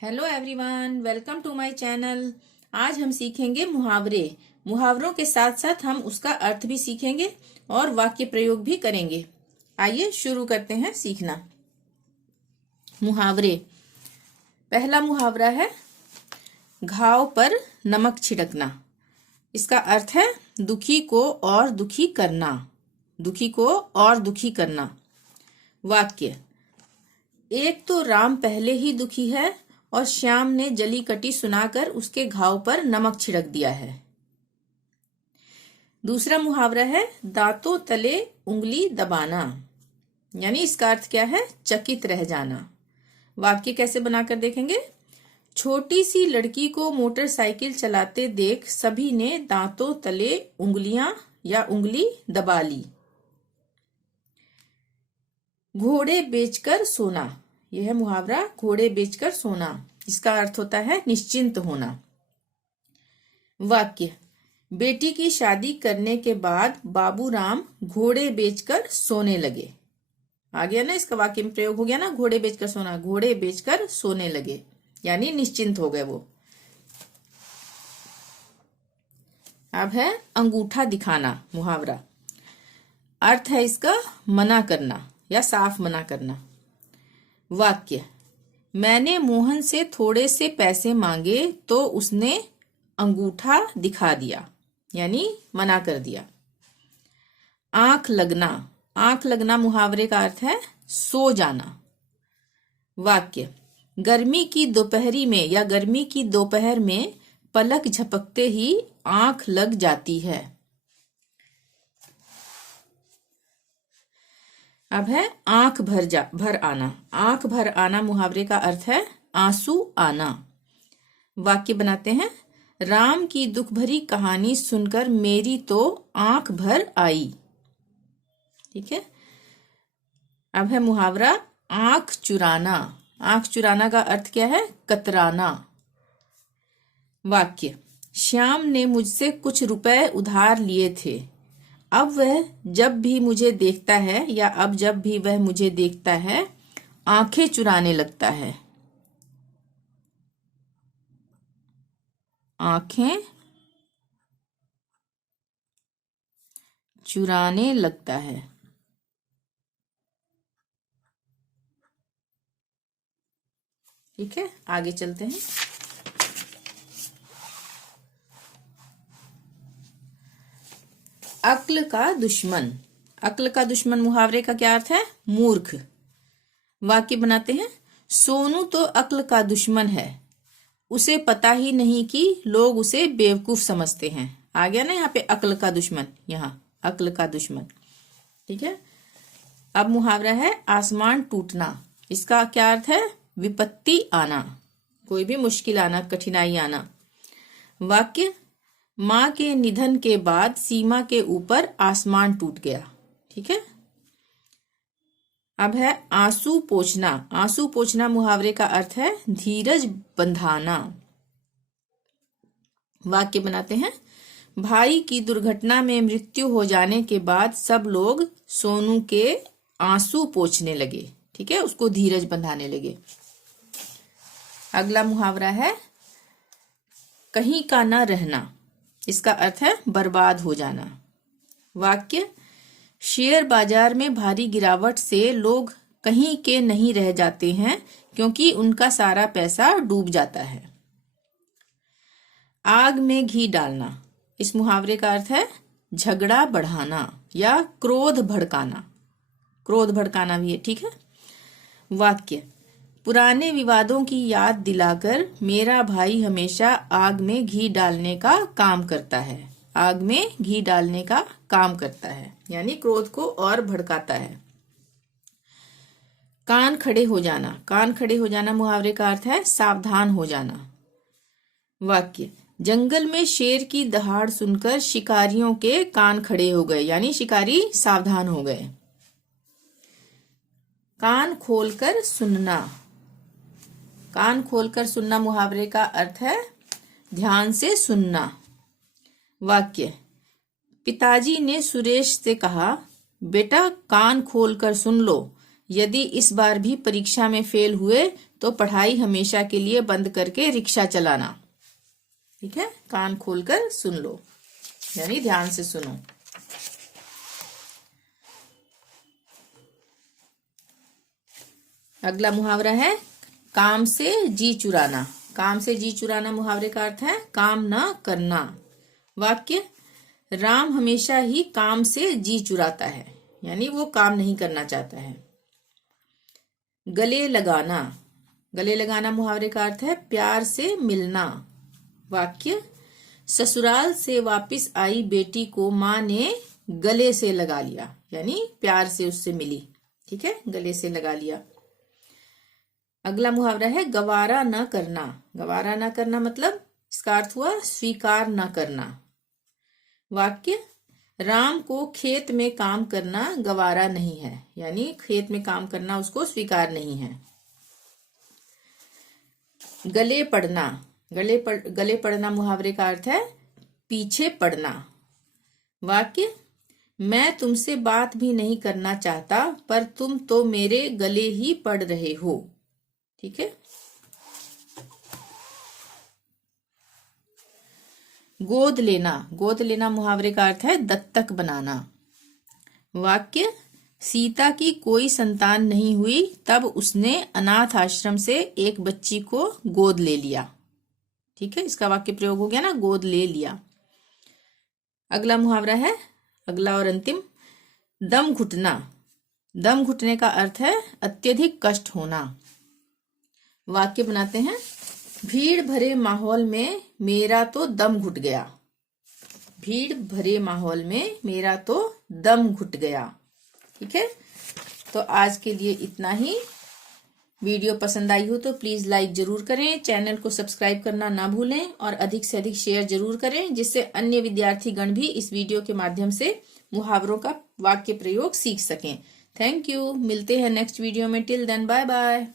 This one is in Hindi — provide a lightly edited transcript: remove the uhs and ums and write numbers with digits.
Hello everyone, welcome to my channel. आज हम सीखेंगे मुहावरे। मुहावरों के साथ साथ हम उसका अर्थ भी सीखेंगे और वाक्य प्रयोग भी करेंगे। आइए शुरू करते हैं सीखना। मुहावरे। पहला मुहावरा है घाव पर नमक छिड़कना। इसका अर्थ है दुखी को और दुखी करना। दुखी को और दुखी करना। वाक्य। एक तो राम पहले ही दुखी है और श्याम ने जली कटी सुनाकर उसके घाव पर नमक छिड़क दिया है। दूसरा मुहावरा है दांतों तले उंगली दबाना, यानी इसका अर्थ क्या है? चकित रह जाना। वाक्य कैसे बनाकर देखेंगे। छोटी सी लड़की को मोटरसाइकिल चलाते देख सभी ने दांतों तले उंगलियां या उंगली दबा ली। घोड़े बेचकर सोना। यह है मुहावरा घोड़े बेचकर सोना। इसका अर्थ होता है निश्चिंत होना। वाक्य। बेटी की शादी करने के बाद बाबूराम घोड़े बेचकर सोने लगे। आ गया ना, इसका वाक्य में प्रयोग हो गया ना, घोड़े बेचकर सोना। घोड़े बेचकर सोने लगे यानी निश्चिंत हो गए वो। अब है अंगूठा दिखाना मुहावरा। अर्थ है इसका मना करना या साफ मना करना। वाक्य। मैंने मोहन से थोड़े से पैसे मांगे तो उसने अंगूठा दिखा दिया, यानी मना कर दिया। आंख लगना। आंख लगना मुहावरे का अर्थ है सो जाना। वाक्य। गर्मी की दोपहरी में या गर्मी की दोपहर में पलक झपकते ही आंख लग जाती है। अब है आंख भर आना। आंख भर आना मुहावरे का अर्थ है आंसू आना। वाक्य बनाते हैं। राम की दुख भरी कहानी सुनकर मेरी तो आंख भर आई। ठीक है। अब है मुहावरा आंख चुराना। आंख चुराना का अर्थ क्या है? कतराना। वाक्य। श्याम ने मुझसे कुछ रुपए उधार लिए थे। अब वह जब भी मुझे देखता है या अब जब भी वह मुझे देखता है आंखें चुराने लगता है। आंखें चुराने लगता है। ठीक है, आगे चलते हैं। अक्ल का दुश्मन। अक्ल का दुश्मन मुहावरे का क्या अर्थ है? मूर्ख। वाक्य बनाते हैं। सोनू तो अक्ल का दुश्मन है, उसे पता ही नहीं कि लोग उसे बेवकूफ समझते हैं। आ गया ना यहाँ पे अक्ल का दुश्मन, यहाँ अक्ल का दुश्मन। ठीक है। अब मुहावरा है आसमान टूटना। इसका क्या अर्थ है? विपत्ति आना, कोई भी मुश्किल आना, कठिनाई आना। वाक्य। माँ के निधन के बाद सीमा के ऊपर आसमान टूट गया। ठीक है। अब है आंसू पोंछना। आंसू पोंछना मुहावरे का अर्थ है धीरज बंधाना। वाक्य बनाते हैं। भाई की दुर्घटना में मृत्यु हो जाने के बाद सब लोग सोनू के आंसू पोंछने लगे। ठीक है, उसको धीरज बंधाने लगे। अगला मुहावरा है कहीं का न रहना। इसका अर्थ है बर्बाद हो जाना। वाक्य। शेयर बाजार में भारी गिरावट से लोग कहीं के नहीं रह जाते हैं क्योंकि उनका सारा पैसा डूब जाता है। आग में घी डालना। इस मुहावरे का अर्थ है झगड़ा बढ़ाना या क्रोध भड़काना। क्रोध भड़काना भी है। ठीक है। वाक्य। पुराने विवादों की याद दिलाकर मेरा भाई हमेशा आग में घी डालने का काम करता है। आग में घी डालने का काम करता है यानी क्रोध को और भड़काता है। कान खड़े हो जाना। कान खड़े हो जाना मुहावरे का अर्थ है सावधान हो जाना। वाक्य। जंगल में शेर की दहाड़ सुनकर शिकारियों के कान खड़े हो गए यानी शिकारी सावधान हो गए। कान खोलकर सुनना। कान खोलकर सुनना मुहावरे का अर्थ है ध्यान से सुनना। वाक्य। पिताजी ने सुरेश से कहा बेटा कान खोलकर सुन लो, यदि इस बार भी परीक्षा में फेल हुए तो पढ़ाई हमेशा के लिए बंद करके रिक्शा चलाना। ठीक है, कान खोलकर सुन लो, यानी ध्यान से सुनो। अगला मुहावरा है काम से जी चुराना। काम से जी चुराना मुहावरे का अर्थ है काम न करना। वाक्य, राम हमेशा ही काम से जी चुराता है, यानी वो काम नहीं करना चाहता है। गले लगाना। गले लगाना मुहावरे का अर्थ है प्यार से मिलना। वाक्य, ससुराल से वापस आई बेटी को माँ ने गले से लगा लिया, यानी प्यार से उससे मिली। ठीक है, गले से लगा लिया। अगला मुहावरा है गवारा न करना। गवारा न करना मतलब इसका अर्थ हुआ स्वीकार न करना। वाक्य, राम को खेत में काम करना गवारा नहीं है, यानी खेत में काम करना उसको स्वीकार नहीं है। गले पड़ना। गले पड़ना मुहावरे का अर्थ है पीछे पड़ना। वाक्य, मैं तुमसे बात भी नहीं करना चाहता पर तुम तो मेरे गले ही पड़ रहे हो। ठीक है। गोद लेना। गोद लेना मुहावरे का अर्थ है दत्तक बनाना। वाक्य, सीता की कोई संतान नहीं हुई तब उसने अनाथ आश्रम से एक बच्ची को गोद ले लिया। ठीक है, इसका वाक्य प्रयोग हो गया ना, गोद ले लिया। अगला मुहावरा है, अगला और अंतिम, दम घुटना। दम घुटने का अर्थ है अत्यधिक कष्ट होना। वाक्य बनाते हैं, भीड़ भरे माहौल में मेरा तो दम घुट गया। भीड़ भरे माहौल में मेरा तो दम घुट गया। ठीक है, तो आज के लिए इतना ही। वीडियो पसंद आई हो तो प्लीज लाइक जरूर करें, चैनल को सब्सक्राइब करना ना भूलें और अधिक से अधिक शेयर जरूर करें, जिससे अन्य विद्यार्थी गण भी इस वीडियो के माध्यम से मुहावरों का वाक्य प्रयोग सीख सकें। Thank you. मिलते हैं नेक्स्ट वीडियो में। Till then bye bye.